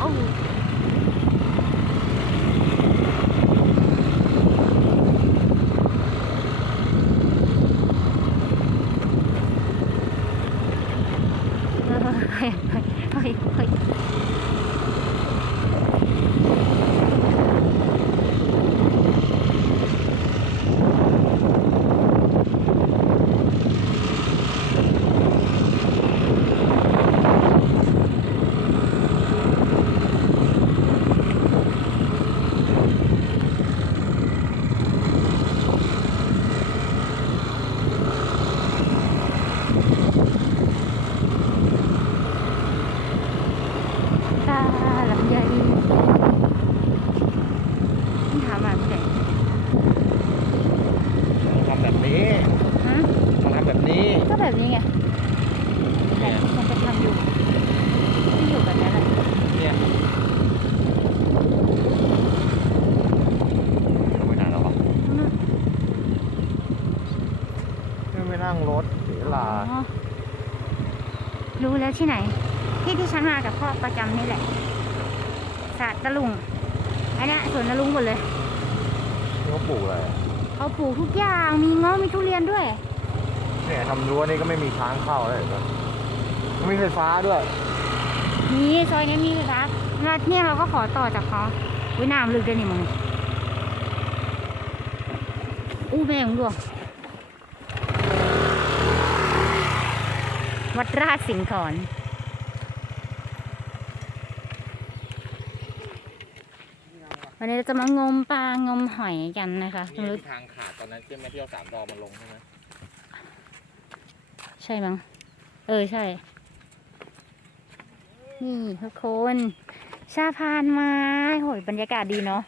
โอ้โหเฮ้ยเฮ้ยเฮ้ยเฮ้ยตาลำไยถามมาพี่ไหน ต้องทำแบบนี้ ฮะ ต้องทำแบบนี้ ก็แบบนี้ไงแต่มันจะทำอยู่ที่อยู่แบบนั้นแหละ เนี่ยไม่นานแล้วหรอไม่นั่งรถเสียเวลา อ๋อ รู้แล้วที่ไหน ที่ที่ฉันมากับพ่อประจำนี่แหละสาดตะลุงอันเนี้ยสวนตะลุงหมดเลยนี่เขาปลูกอะไรอะเขาปลูกทุกอย่าง มีเงาะมีทุเรียนด้วย เนี่ยทำรั้วนี่ก็ไม่มีช้างเข้าเลยเห็นปะไม่มีไฟฟ้าด้วยมีซอยนี้มีครับแล้วเนี่ยเราก็ขอต่อจากเขาวิน้ำลึกด้วยนี่มึงอู้แม่งดวง วัดราชสิงห์ขอนวันนี้เราจะมางมปลางมหอยกันนะคะคุณนี่รุ้ที่ทางขาดตอนนั้นที่แม่เที่ยวสามดอมันลงใช่ไหมใช่มั้งเออใช่ นี่ทุกคน ชาพานไม้โหยบรรยากาศดีเนาะ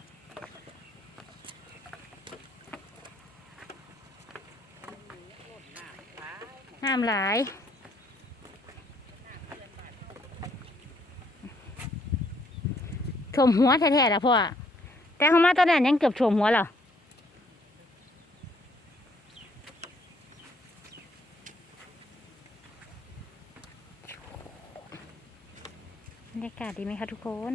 น้ำหลาย ถ่วมหัวแท้ๆแล้วพ่อ แต่เขามาตอนนั้นยังเกือบถ่วมหัวแล้วบรรยากาศดีไหมคะทุกคน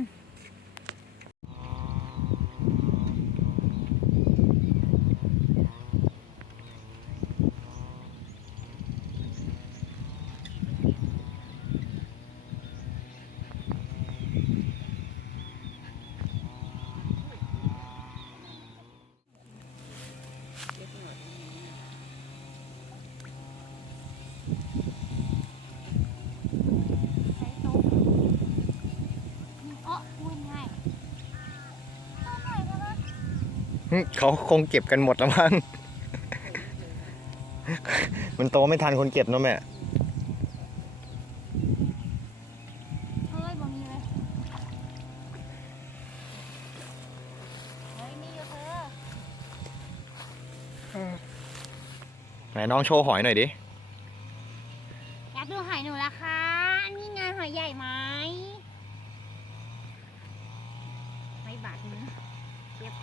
ใช้โต๊ะอ๋อพูดง่าย หึ เขาคงเก็บกันหมดแล้วมั้ง มันโตไม่ทันคนเก็บเนอะแม่ เฮ้ยบ่มีเลยเฮ้ยมีอยู่เธอไหนน้องโชว์หอยหน่อยดิ อยากดูหอยหนูละคะนี่ไงหอยใหญ่ไหมไม่บาทนี้เก็บ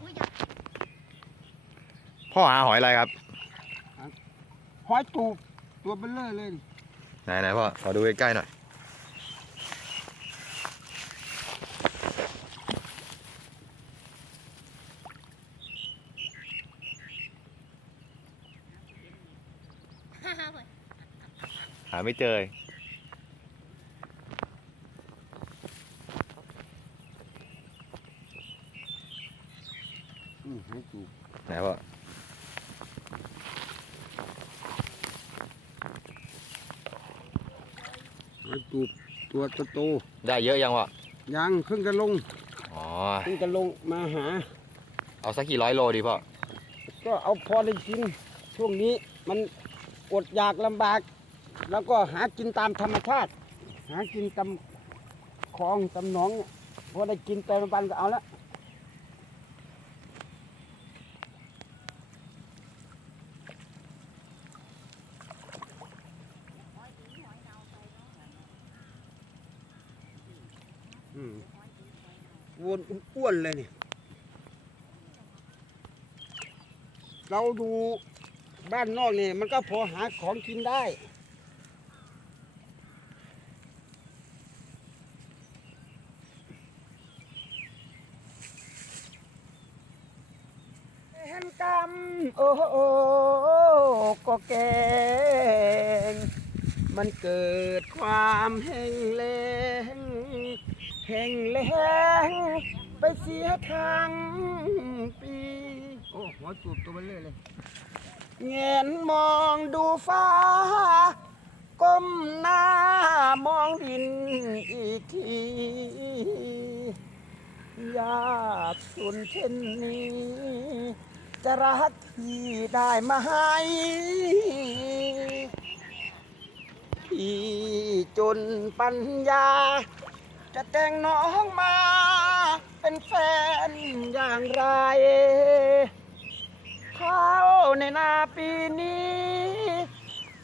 อุ้ยอย่า พ่อหาหอยอะไรครับ หอยตูบตัวเบลเลอร์เลยไหนไหนพ่อ ขอดูใกล้ๆหน่อย หาไม่เจอ อืมหอยตูบ ไหนพ่อหอย ตูบตัวโตได้เยอะยังวะๆยังเพิ่งจะลงอ๋อ เพิ่งจะลงมาหา เอาสักกี่ร้อยโลดีพ่อ ก็เอาพอได้กินช่วงนี้มันอดอยากลำบาก แล้วก็หากินตามธรรมชาติ หากินตามคลองตามหนองเนี่ยพอได้กินแต่ละวันก็เอาละ วนอ้วนเลยเนี่ยเราดูบ้านนอกเนี่ยมันก็พอหาของกินได้ เห็นกรรมโอ้โอ้ก็แกงมันเกิดความแห้งแล้ง แห้งแล้งไปเสียทางปี โอ้หัวจูบตัวเบลเลยเลยเงนมองดูฟ้า ก้มหน้ามองดินอีกทียากสุนเช่นนี้ จะรักพี่ได้ไหมพี่จนปัญญา จะแต่งน้องมา เป็นแฟนอย่างไรข้าวในนาปีนี้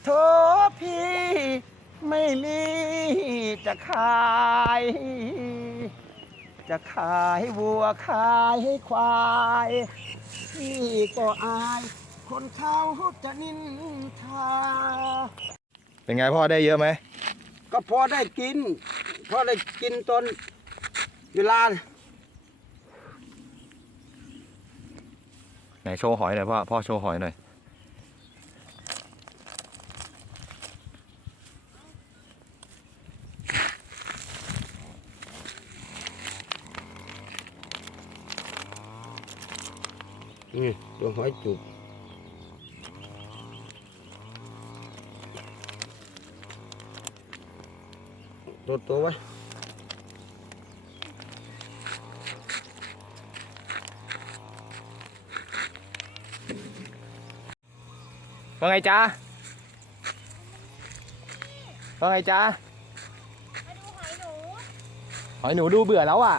โทพี่ไม่มีจะขาย จะขายวัวขายควายพี่ก็อาย คนเขาจะนินทา เป็นไงพ่อได้เยอะไหม ก็พอได้กิน พอได้กินตอนเวลาไหนโชว์หอยหน่อยพ่อพ่อโชว์หอยหน่อยนี่ตัวหอยจุ บตัวตัวไว้ว่าไงจ๊ะว่าไงจ๊ะหอยหนูดูเบื่อแล้วอะ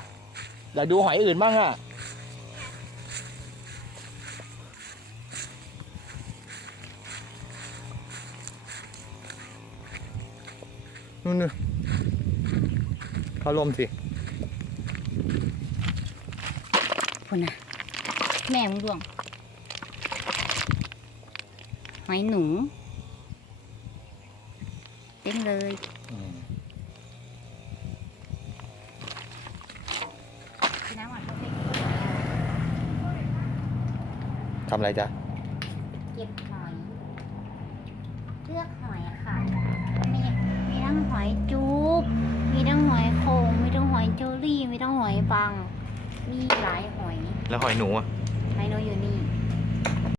อยากดูหอยอื่นบ้างอะ นู่นน่าร่มสิคุณน่ะ แม่มึงดวง หอยหนูเต็มเลย น้ำหวานเขาเป็นทำอะไรจ๊ะ เก็บหอย เลือกหอยอะค่ะ มีมีทั้งหอยจุ๊บมีทั้ งหอยโขงมีทั้งหอยเจอรี่มีทั้งหอยบางมีหลายหอย แล้วหอยหนูอะหอยโนอยู่